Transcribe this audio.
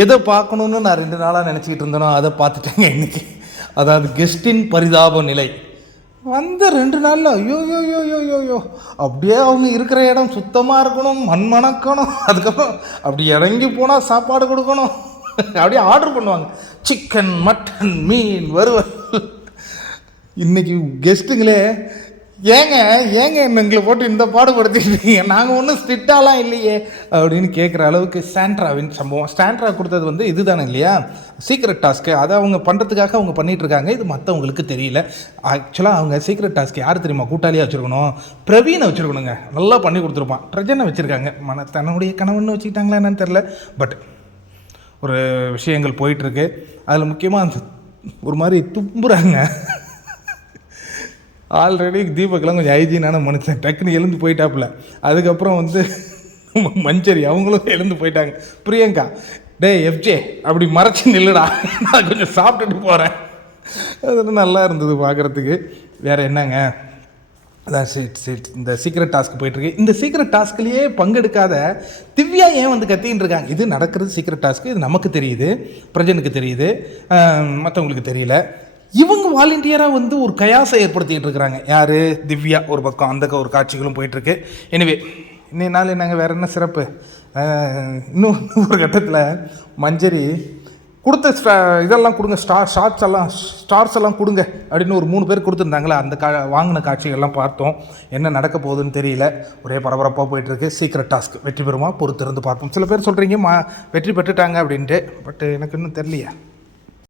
எதை பார்க்கணுன்னு நான் 2 நாளாக நினச்சிக்கிட்டு இருந்தேனோ அதை பார்த்துட்டேங்க இன்னைக்கு. அதாவது கெஸ்டின் பரிதாப நிலை வந்த 2 நாளில் ஐயோ யோ யோ யோ யோ யோ அப்படியே அவங்க இருக்கிற இடம் சுத்தமாக இருக்கணும், மண் மணக்கணும், அதுக்கப்புறம் அப்படி இறங்கி போனால் சாப்பாடு கொடுக்கணும், அப்படியே ஆர்டர் பண்ணுவாங்க சிக்கன் மட்டன் மீன் வறுவல். இன்றைக்கி கெஸ்ட்டுங்களே ஏங்க எங்களை போட்டு இந்த பாடுபடுத்திக்கிட்டீங்க, நாங்கள் ஒன்றும் ஸ்ட்ரிக்டாலாம் இல்லையே அப்படின்னு கேட்குற அளவுக்கு சாண்ட்ராவின் சம்பவம். சாண்ட்ரா கொடுத்தது வந்து இது தானே இல்லையா, சீக்ரெட் டாஸ்க்கு. அதை அவங்க பண்ணுறதுக்காக அவங்க பண்ணிகிட்ருக்காங்க. இது மற்றவங்களுக்கு தெரியல. ஆக்சுவலாக அவங்க சீக்ரெட் டாஸ்க்கு யார் தெரியுமா கூட்டாளியாக வச்சுருக்கணும், பிரவீனை வச்சுருக்கணுங்க. நல்லா பண்ணி கொடுத்துருப்பான். ட்ரெஜனை வச்சுருக்காங்க. தன்னுடைய கணவன் வச்சுக்கிட்டாங்களா என்னன்னு தெரில. பட் ஒரு விஷயங்கள் போயிட்டுருக்கு. அதில் முக்கியமாக அந்த ஒரு மாதிரி தும்புறாங்க. ஆல்ரெடி தீபக்கெல்லாம் கொஞ்சம் ஹைஜீனான மனுஷன், டக்குன்னு எழுந்து போயிட்டாப்புல. அதுக்கப்புறம் வந்து மஞ்சரி அவங்களும் எழுந்து போயிட்டாங்க. பிரியங்கா டே எஃப்ஜே அப்படி மறைச்சி நில்லுடா, நான் கொஞ்சம் சாப்பிட்டுட்டு போகிறேன். அது நல்லா இருந்தது பார்க்குறதுக்கு. வேறு என்னங்க, அதான் இந்த சீக்ரெட் டாஸ்க் போயிட்டுருக்கு. இந்த சீக்ரெட் டாஸ்க்லேயே பங்கெடுக்காத திவ்யா ஏன் வந்து கத்தின்னு இருக்காங்க? இது நடக்கிறது சீக்ரெட் டாஸ்க்கு, இது நமக்கு தெரியுது, பிரஜனுக்கு தெரியுது, மற்றவங்களுக்கு தெரியல. இவங்க வாலண்டியராக வந்து ஒரு கயாசை ஏற்படுத்திகிட்டு இருக்கிறாங்க. யார்? திவ்யா ஒரு பக்கம், அந்த ஒரு காட்சிகளும் போயிட்டுருக்கு. எனிவே இன்னைய நாள் என்னங்க, வேறு என்ன சிறப்பு? இன்னும் ஒரு கட்டத்தில் மஞ்சரி கொடுத்த இதெல்லாம் கொடுங்க, ஸ்டார்ஸ் எல்லாம் கொடுங்க அப்படின்னு ஒரு 3 பேர் கொடுத்துருந்தாங்களே, அந்த வாங்கின காட்சிகள்லாம் பார்த்தோம். என்ன நடக்க போகுதுன்னு தெரியல. ஒரே பரபரப்பாக போயிட்டுருக்கு. சீக்ரெட் டாஸ்க் வெற்றி பெறுமா? பொறுத்திருந்து பார்ப்போம். சில பேர் சொல்கிறீங்க வெற்றி பெற்றுட்டாங்க அப்படின்ட்டு. பட் எனக்கு இன்னும் தெரியலையா.